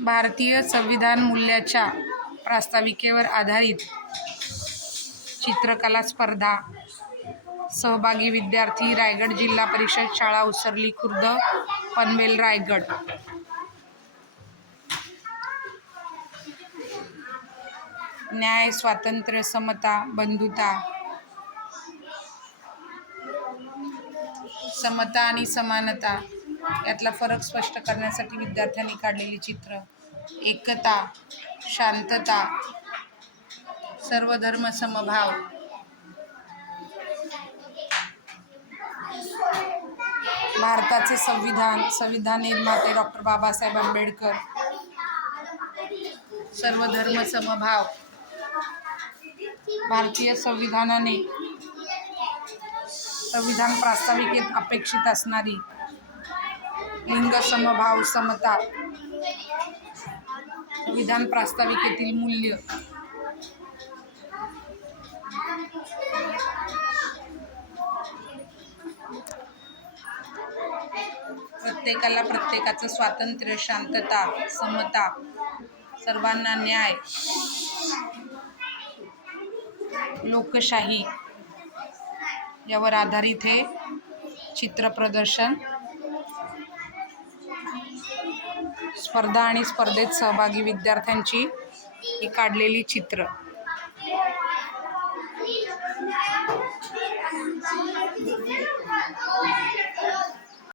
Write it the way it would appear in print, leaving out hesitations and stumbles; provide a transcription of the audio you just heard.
भारतीय संविधान मूल्याच्या प्रास्ताविकेवर आधारित चित्रकला स्पर्धा. सहभागी विद्यार्थी रायगड जिल्हा परिषद शाळा उसरली खुर्द पनवेल रायगड. न्याय, स्वातंत्र्य, समता, बंधुता, समता आणि समानता यातला फरक स्पष्ट करण्यासाठी विद्यार्थ्यांनी काढलेली चित्र. एकता, शांतता, सर्वधर्म समभाव, भारताचे संविधान निर्माते डॉ. बाबासाहेब आंबेडकर, सर्वधर्म समभाव, भारतीय संविधानाने संविधान प्रास्ताविकेत अपेक्षित असणारी लिंग समभाव, समता, संविधान प्रास्ताविकेतील मूल्य, प्रत्येकाला प्रत्येकाचं स्वातंत्र्य, शांतता, समता, सर्वांना न्याय, लोकशाही यावर आधारित हे चित्र प्रदर्शन. स्पर्धा आणि स्पर्धेत सहभागी विद्यार्थ्यांची ही काढलेली चित्र.